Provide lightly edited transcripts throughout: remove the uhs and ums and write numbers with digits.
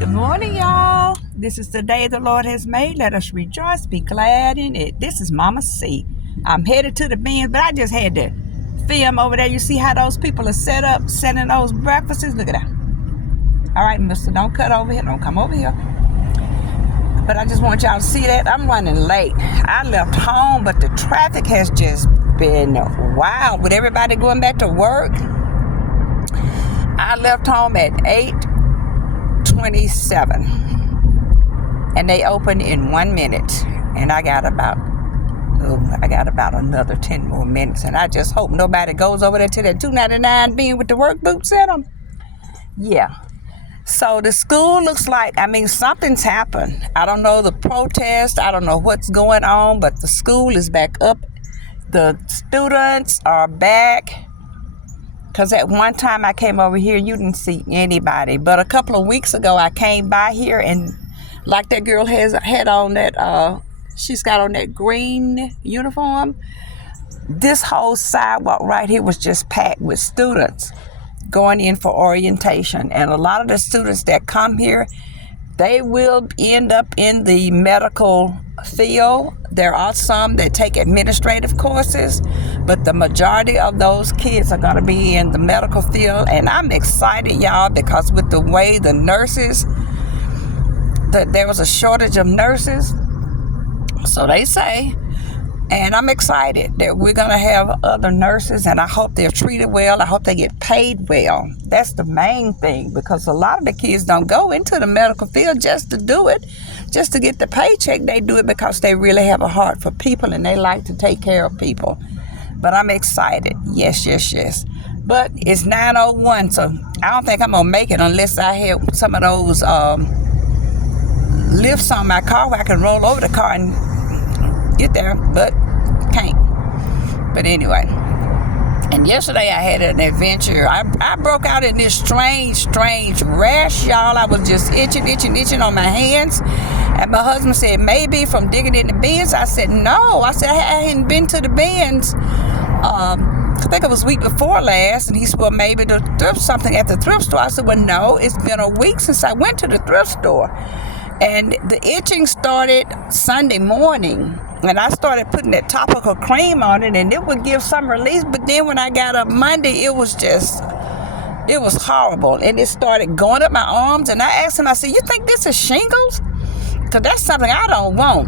Good morning, y'all. This is the day the Lord has made. Let us rejoice, be glad in it. This is Mama C. I'm headed to the bins, but I just had to film over there. You see how those people are set up, setting those breakfasts? Look at that. All right, mister, don't cut over here. Don't come over here. But I just want y'all to see that. I'm running late. I left home, but the traffic has just been wild with everybody going back to work. I left home at 8:27, and they open in 1 minute, and I got about another 10 more minutes, and I just hope nobody goes over there to that $2.99 being with the work boots in them. Yeah. So the school looks like, something's happened. I don't know the protest. I don't know what's going on, but the school is back up. The students are back. Because at one time I came over here, you didn't see anybody. But a couple of weeks ago, I came by here, and like that girl had on that, she's got on that green uniform. This whole sidewalk right here was just packed with students going in for orientation. And a lot of the students that come here, they will end up in the medical field. There are some that take administrative courses, but the majority of those kids are going to be in the medical field. And I'm excited, y'all, because with the way the nurses, there was a shortage of nurses, so they say. And I'm excited that we're going to have other nurses, and I hope they're treated well. I hope they get paid well. That's the main thing, because a lot of the kids don't go into the medical field just to do it, just to get the paycheck. They do it because they really have a heart for people, and they like to take care of people. But I'm excited. Yes. But it's 9:01, so I don't think I'm going to make it unless I have some of those lifts on my car where I can roll over the car and get there, but can't. But anyway, and yesterday I had an adventure. I broke out in this strange rash, y'all. I was just itching on my hands, and my husband said maybe from digging in the bins. I said no. I said I hadn't been to the bins. I think it was week before last, and he said, well, maybe to thrift something at the thrift store. I said, well, no, it's been a week since I went to the thrift store. And the itching started Sunday morning, and I started putting that topical cream on it, and it would give some relief. But then when I got up Monday, it was horrible, and it started going up my arms. And I asked him, I said, you think this is shingles? Because that's something I don't want.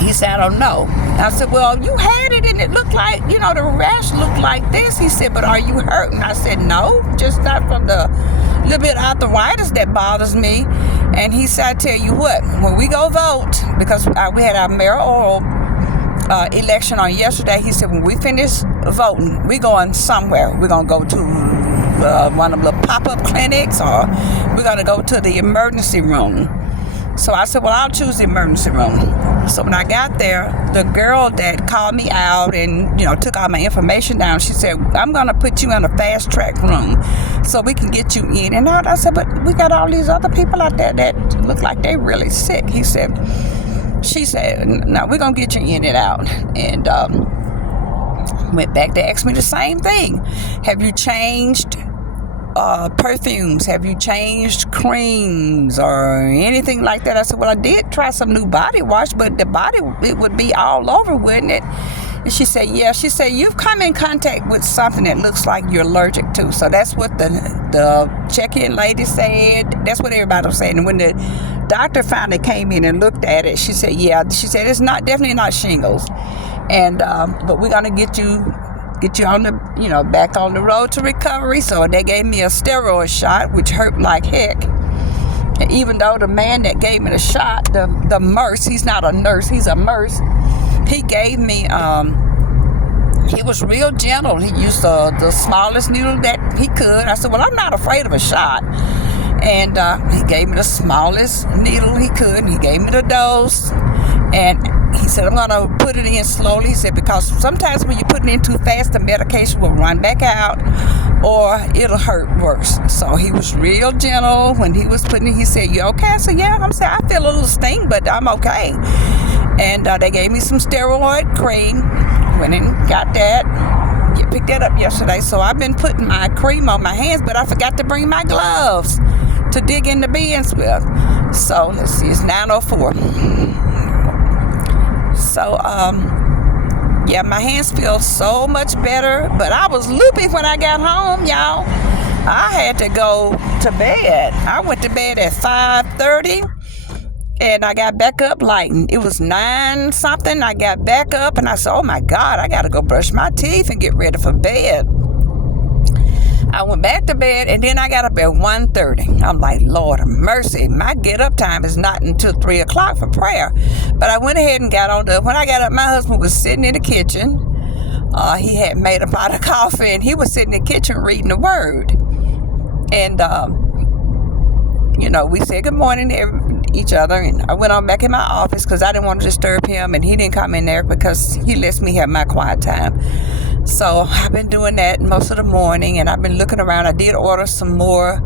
He said, I don't know. I said, well, you had it, and it looked like, the rash looked like this. He said, but are you hurting? I said, no, just not from the little bit of arthritis that bothers me. And he said, I tell you what, when we go vote, because we had our mayoral election on yesterday, he said, when we finish voting, we're going somewhere. We're going to go to one of the pop-up clinics, or we're going to go to the emergency room. So I said, well, I'll choose the emergency room. So when I got there, the girl that called me out and, took all my information down, she said, I'm going to put you in a fast track room so we can get you in and out. I said, but we got all these other people out there that look like they really sick. She said, no, we're going to get you in and out. And went back to ask me the same thing. Have you changed perfumes? Have you changed creams or anything like that? I said, well, I did try some new body wash, but it would be all over, wouldn't it? And she said, yeah. She said, you've come in contact with something that looks like you're allergic to. So that's what the check-in lady said. That's what everybody was saying. And when the doctor finally came in and looked at it, she said, yeah. She said, it's definitely not shingles. And but we're gonna get you on the, back on the road to recovery. So they gave me a steroid shot, which hurt like heck. And even though the man that gave me the shot, the nurse, he's not a nurse, he's a nurse, he gave me, he was real gentle. He used the smallest needle that he could. I said, well, I'm not afraid of a shot. And he gave me the smallest needle he could, and he gave me the dose. And he said, I'm going to put it in slowly. He said, because sometimes when you put it in too fast, the medication will run back out or it'll hurt worse. So he was real gentle when he was putting it. He said, you okay? I said, yeah. I feel a little sting, but I'm okay. And they gave me some steroid cream. Went and got that. Picked that up yesterday. So I've been putting my cream on my hands, but I forgot to bring my gloves. to dig in the bins with. So let's see, it's 9:04. So yeah, my hands feel so much better, but I was loopy when I got home, y'all. I had to go to bed. I went to bed at 5:30, and I got back up like it was 9 something. I got back up and I said, oh my God, I gotta go brush my teeth and get ready for bed. I went back to bed, and then I got up at 1:30. I'm like, Lord of mercy, my get up time is not until 3 o'clock for prayer. But I went ahead and got on up. When I got up, my husband was sitting in the kitchen. He had made a pot of coffee, and he was sitting in the kitchen reading the word. And, we said good morning to each other, and I went on back in my office because I didn't want to disturb him, and he didn't come in there because he lets me have my quiet time. So I've been doing that most of the morning, and I've been looking around. I did order some more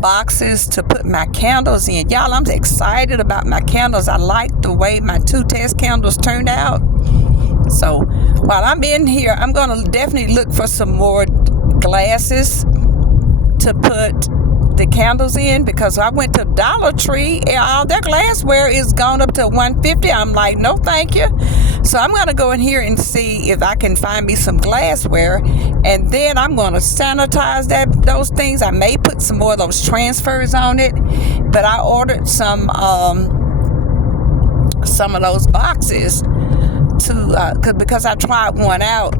boxes to put my candles in. Y'all, I'm excited about my candles. I like the way my 2 test candles turned out. So while I'm in here, I'm going to definitely look for some more glasses to put the candles in, because I went to Dollar Tree and all their glassware is gone up to $150. I'm like, no thank you. So I'm going to go in here and see if I can find me some glassware, and then I'm going to sanitize those things. I may put some more of those transfers on it, but I ordered some of those boxes because I tried one out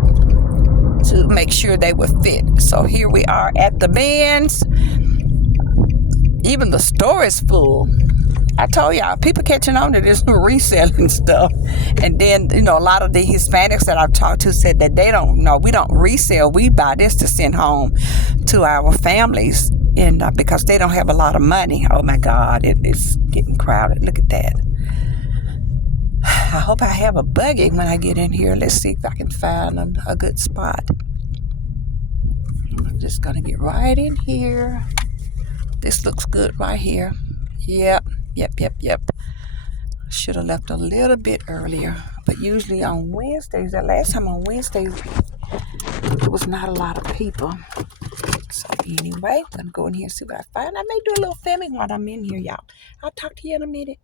to make sure they would fit. So here we are at the bins. Even the store is full. I told y'all, people catching on to this reselling stuff. And then, a lot of the Hispanics that I've talked to said that they don't know. We don't resell. We buy this to send home to our families, and because they don't have a lot of money. Oh my God, it is getting crowded. Look at that. I hope I have a buggy when I get in here. Let's see if I can find a good spot. I'm just going to get right in here. This looks good right here. Yep. Should have left a little bit earlier. But usually on Wednesdays, the last time on Wednesdays, there was not a lot of people. So anyway, I'm going to go in here and see what I find. I may do a little filming while I'm in here, y'all. I'll talk to you in a minute.